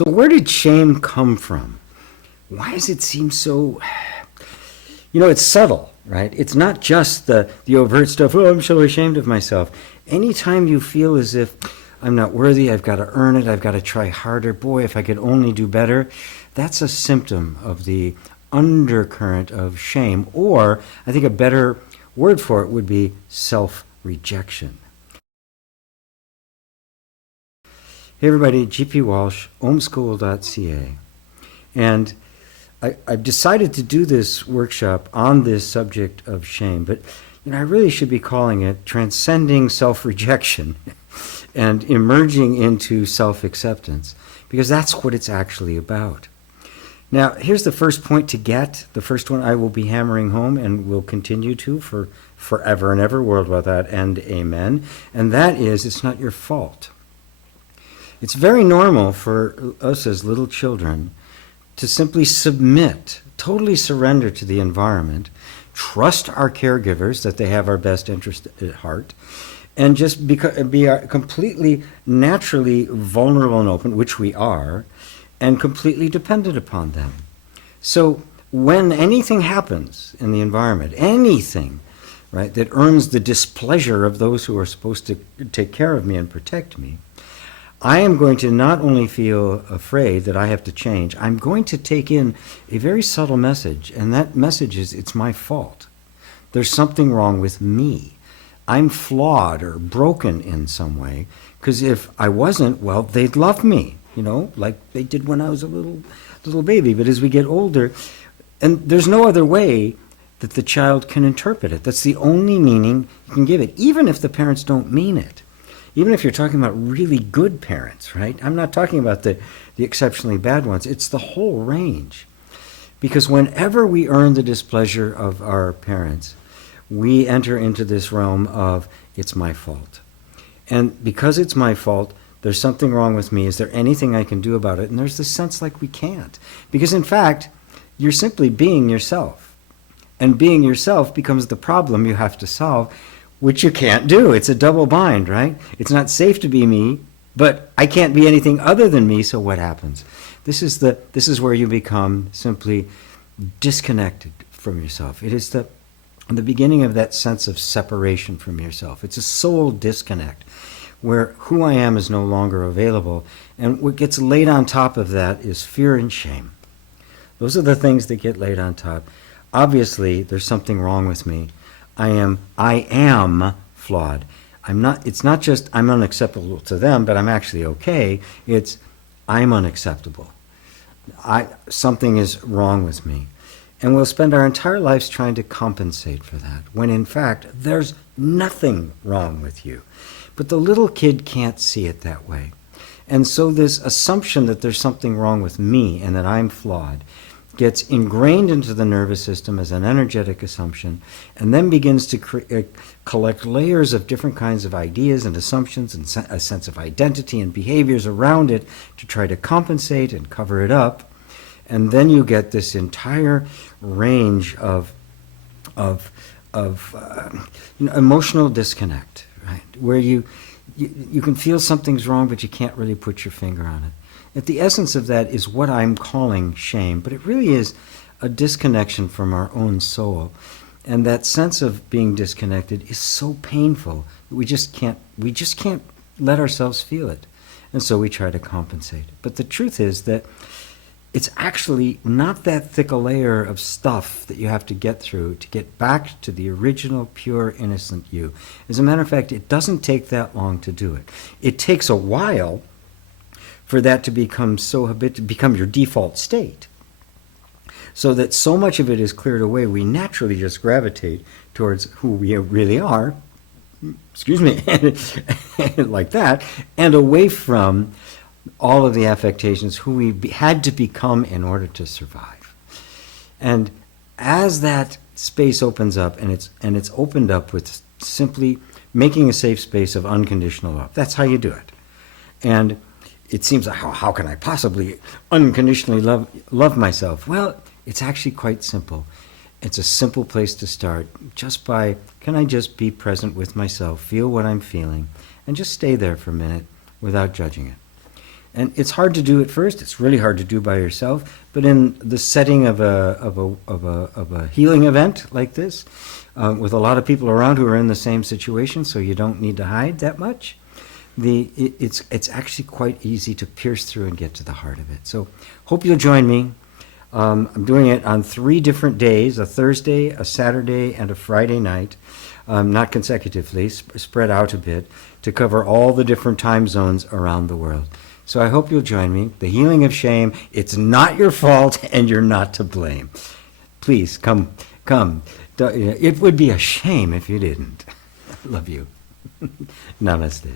So where did shame come from? Why does it seem so, it's subtle, right? It's not just the overt stuff, oh, I'm so ashamed of myself. Anytime you feel as if I'm not worthy, I've got to earn it, I've got to try harder, boy, if I could only do better, that's a symptom of the undercurrent of shame, or I think a better word for it would be self-rejection. Hey everybody, GP Walsh, omschool.ca. And I've decided to do this workshop on this subject of shame, but I really should be calling it Transcending Self-Rejection and Emerging into Self-Acceptance, because that's what it's actually about. Now, here's the first point to get, the first one I will be hammering home and will continue to for forever and ever, world without end, amen, and that is, it's not your fault. It's very normal for us as little children to simply submit, totally surrender to the environment, trust our caregivers that they have our best interest at heart, and just be completely naturally vulnerable and open, which we are, and completely dependent upon them. So when anything happens in the environment, anything, right, that earns the displeasure of those who are supposed to take care of me and protect me, I am going to not only feel afraid that I have to change, I'm going to take in a very subtle message, and that message is, it's my fault. There's something wrong with me. I'm flawed or broken in some way, because if I wasn't, well, they'd love me, like they did when I was a little baby. But as we get older, and there's no other way that the child can interpret it. That's the only meaning you can give it, even if the parents don't mean it. Even if you're talking about really good parents, right? I'm not talking about the exceptionally bad ones. It's the whole range. Because whenever we earn the displeasure of our parents, we enter into this realm of, it's my fault. And because it's my fault, there's something wrong with me. Is there anything I can do about it? And there's this sense like we can't. Because in fact, you're simply being yourself. And being yourself becomes the problem you have to solve, which you can't do. It's a double bind, right? It's not safe to be me, but I can't be anything other than me, so what happens? This is where you become simply disconnected from yourself. It is the beginning of that sense of separation from yourself. It's a soul disconnect, where who I am is no longer available, and what gets laid on top of that is fear and shame. Those are the things that get laid on top. Obviously, there's something wrong with me. I am flawed. It's not just I'm unacceptable to them, but I'm actually okay. It's I'm unacceptable. Something is wrong with me. And we'll spend our entire lives trying to compensate for that, when in fact, there's nothing wrong with you. But the little kid can't see it that way. And so this assumption that there's something wrong with me and that I'm flawed gets ingrained into the nervous system as an energetic assumption, and then begins to collect layers of different kinds of ideas and assumptions and a sense of identity and behaviors around it to try to compensate and cover it up. And then you get this entire range of emotional disconnect, right? Where you can feel something's wrong, but you can't really put your finger on it. At the essence of that is what I'm calling shame, but it really is a disconnection from our own soul. And that sense of being disconnected is so painful that we just can't let ourselves feel it. And so we try to compensate. But the truth is that it's actually not that thick a layer of stuff that you have to get through to get back to the original, pure, innocent you. As a matter of fact, it doesn't take that long to do it. It takes a while for that to become become your default state. So that so much of it is cleared away, we naturally just gravitate towards who we really are, like that, and away from all of the affectations, who we had to become in order to survive. And as that space opens up, and it's opened up with simply making a safe space of unconditional love. That's how you do it. And it seems like, how can I possibly unconditionally love myself? Well, it's actually quite simple. It's a simple place to start, just by, can I just be present with myself, feel what I'm feeling, and just stay there for a minute without judging it. And it's hard to do at first. It's really hard to do by yourself. But in the setting of a healing event like this, with a lot of people around who are in the same situation, so you don't need to hide that much, it's actually quite easy to pierce through and get to the heart of it. So hope you'll join me. I'm doing it on 3 different days, a Thursday, a Saturday, and a Friday night, not consecutively, spread out a bit, to cover all the different time zones around the world. So I hope you'll join me. The healing of shame, it's not your fault and you're not to blame. Please come. It would be a shame if you didn't. Love you. Namaste.